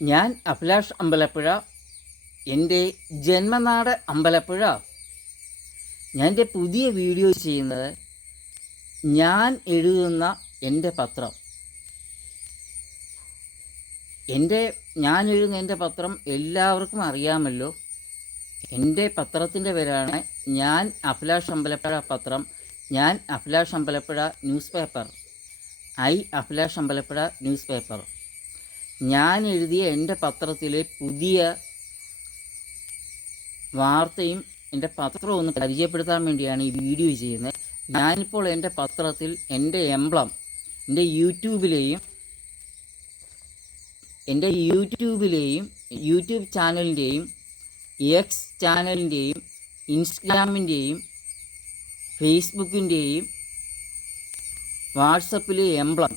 ഞാൻ അഭിലാഷ് അമ്പലപ്പുഴ. എൻ്റെ ജന്മനാട് അമ്പലപ്പുഴ. ഞാൻ എൻ്റെ പുതിയ വീഡിയോ ചെയ്യുന്നത് ഞാൻ എഴുതുന്ന എൻ്റെ പത്രം. ഞാൻ എഴുതുന്ന എൻ്റെ പത്രം എല്ലാവർക്കും അറിയാമല്ലോ. എൻ്റെ പത്രത്തിൻ്റെ പേരാണ് ഞാൻ അഭിലാഷ് അമ്പലപ്പുഴ പത്രം. ഞാൻ Abhilash Ambalappuzha news paper. Abhilash Ambalappuzha news paper. ഞാൻ എഴുതിയ എൻ്റെ പത്രത്തിലെ പുതിയ വാർത്തയും എൻ്റെ പത്രം ഒന്ന് പരിചയപ്പെടുത്താൻ വേണ്ടിയാണ് ഈ വീഡിയോ ചെയ്യുന്നത്. ഞാനിപ്പോൾ എൻ്റെ പത്രത്തിൽ എൻ്റെ എംബ്ലം എൻ്റെ യൂട്യൂബ് ചാനലിൻ്റെയും എക്സ് ചാനലിൻ്റെയും ഇൻസ്റ്റഗ്രാമിൻ്റെയും ഫേസ്ബുക്കിൻ്റെയും വാട്സപ്പിലെ എംബ്ലം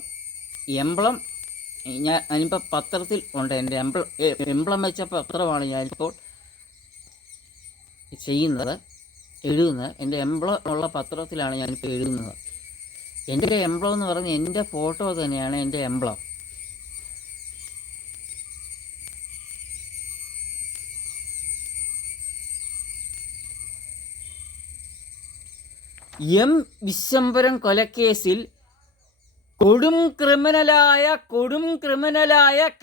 ഞാനിപ്പോൾ പത്രത്തിൽ ഉണ്ട്. എൻ്റെ എംബ്ലം വെച്ച പത്രമാണ് ഞാനിപ്പോൾ എഴുതുന്നത്. എൻ്റെ എംബ്ലം ഉള്ള പത്രത്തിലാണ് ഞാനിപ്പോൾ എഴുതുന്നത്. എൻ്റെ എംബ്ലം എന്ന് പറഞ്ഞാൽ എൻ്റെ ഫോട്ടോ തന്നെയാണ് എൻ്റെ എംബ്ലം. എം വിശ്വംഭരൻ കൊലക്കേസിൽ കൊടും ക്രിമിനലായ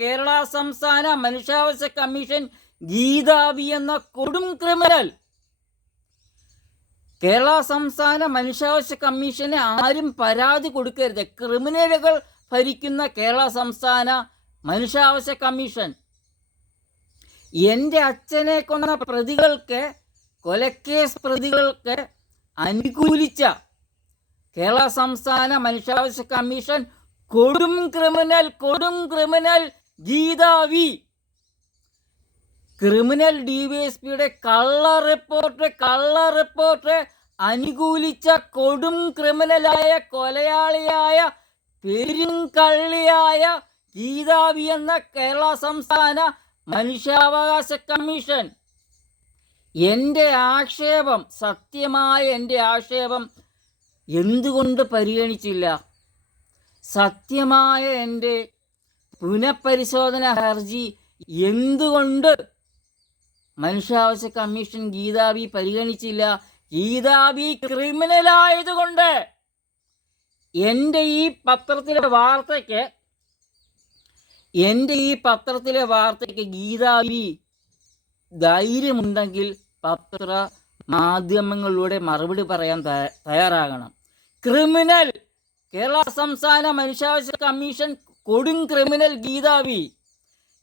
കേരള സംസ്ഥാന മനുഷ്യാവകാശ കമ്മീഷൻ ഗീതാവി എന്ന കൊടും ക്രിമിനൽ. കേരള സംസ്ഥാന മനുഷ്യാവകാശ കമ്മീഷന് ആരും പരാതി കൊടുക്കരുത്. ക്രിമിനലുകൾ ഭരിക്കുന്ന കേരള സംസ്ഥാന മനുഷ്യാവകാശ കമ്മീഷൻ എൻ്റെ അച്ഛനെ കൊന്ന കൊലക്കേസ് പ്രതികൾക്ക് അനുകൂലിച്ച കേരള സംസ്ഥാന മനുഷ്യാവകാശ കമ്മീഷൻ കൊടും ക്രിമിനൽ ഗീതാവി. ക്രിമിനൽ ഡിവൈഎസ്പിയുടെ കള്ള റിപ്പോർട്ട് അനുകൂലിച്ച കൊടും ക്രിമിനലായ കൊലയാളിയായ പെരുങ്കള്ളിയായ ഗീതാവി എന്ന കേരള സംസ്ഥാന മനുഷ്യാവകാശ കമ്മീഷൻ. സത്യമായ എൻ്റെ ആക്ഷേപം എന്തുകൊണ്ട് പരിഗണിച്ചില്ല? സത്യമായ എൻ്റെ പുനഃപരിശോധന ഹർജി എന്തുകൊണ്ട് മനുഷ്യാവകാശ കമ്മീഷൻ ഗീതാവി പരിഗണിച്ചില്ല? ഗീതാവി ക്രിമിനലായതുകൊണ്ട്. എൻ്റെ ഈ പത്രത്തിലെ വാർത്തയ്ക്ക് ഗീതാവി ധൈര്യമുണ്ടെങ്കിൽ പത്ര മാധ്യമങ്ങളിലൂടെ മറുപടി പറയാൻ തയ്യാറാകണം. ക്രിമിനൽ കേരള സംസ്ഥാന മനുഷ്യാവകാശ കമ്മീഷൻ കൊടും ക്രിമിനൽ ഗീതാവി.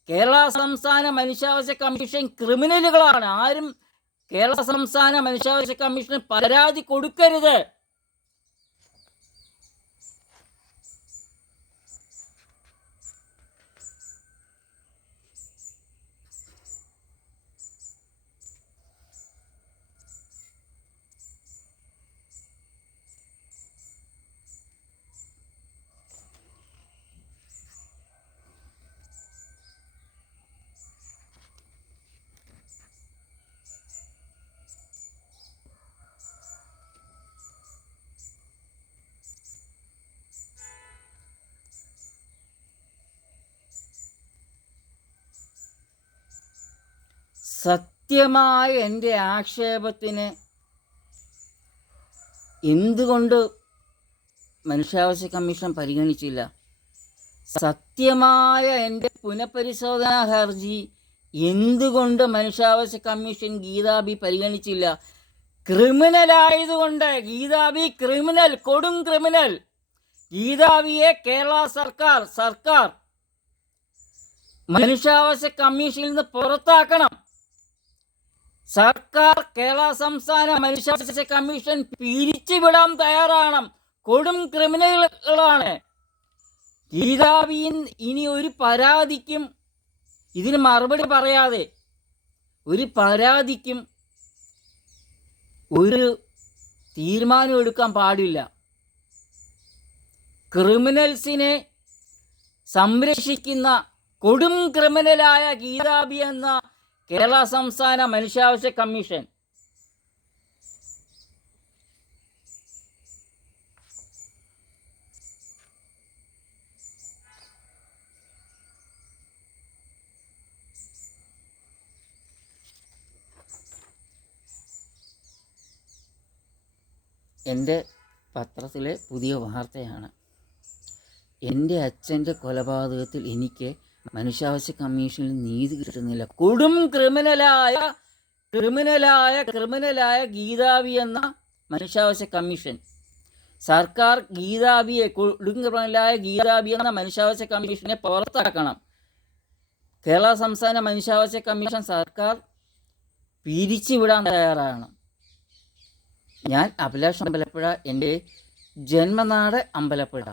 കേരള സംസ്ഥാന മനുഷ്യാവകാശ കമ്മീഷൻ ക്രിമിനലുകളാണ്. ആരും കേരള സംസ്ഥാന മനുഷ്യാവകാശ കമ്മീഷന് പരാതി കൊടുക്കരുത്. സത്യമായ എൻ്റെ ആക്ഷേപത്തിന് എന്തുകൊണ്ട് മനുഷ്യാവകാശ കമ്മീഷൻ പരിഗണിച്ചില്ല? സത്യമായ എൻ്റെ പുനഃപരിശോധനാ ഹർജി എന്തുകൊണ്ട് മനുഷ്യാവകാശ കമ്മീഷൻ ഗീതാവി പരിഗണിച്ചില്ല? ക്രിമിനലായതുകൊണ്ട്. ഗീതാവി കൊടും ക്രിമിനൽ. ഗീതാവിയെ കേരള സർക്കാർ മനുഷ്യാവകാശ കമ്മീഷനിൽ നിന്ന് പുറത്താക്കണം. സർക്കാർ കേരള സംസ്ഥാന മനുഷ്യാവകാശ കമ്മീഷൻ പിരിച്ചുവിടാൻ തയ്യാറാണ്. കൊടും ക്രിമിനലുകളാണ്. ഗീതാവി ഇനി ഒരു പരാതിക്കും ഇതിന് മറുപടി പറയാതെ ഒരു തീരുമാനം എടുക്കാൻ പാടില്ല. ക്രിമിനൽസിനെ സംരക്ഷിക്കുന്ന കൊടും ക്രിമിനലായ ഗീതാവി എന്ന കേരള സംസ്ഥാന മനുഷ്യാവകാശ കമ്മീഷൻ എൻ്റെ പത്രത്തിലെ പുതിയ വാർത്തയാണ്. എൻ്റെ അച്ഛൻ്റെ കൊലപാതകത്തിൽ എനിക്ക് മനുഷ്യാവകാശ കമ്മീഷനിൽ നീതി കിട്ടുന്നില്ല. കൊടും ക്രിമിനലായ ഗീതാവി എന്ന മനുഷ്യാവകാശ കമ്മീഷൻ സർക്കാർ കൊടും ക്രിമിനലായ ഗീതാവി എന്ന മനുഷ്യാവകാശ കമ്മീഷനെ പുറത്താക്കണം. കേരള സംസ്ഥാന മനുഷ്യാവകാശ കമ്മീഷൻ സർക്കാർ പിരിച്ചുവിടാൻ തയ്യാറാണ്. ഞാൻ അഭിലാഷ് അമ്പലപ്പുഴ, എൻ്റെ ജന്മനാട് അമ്പലപ്പുഴ.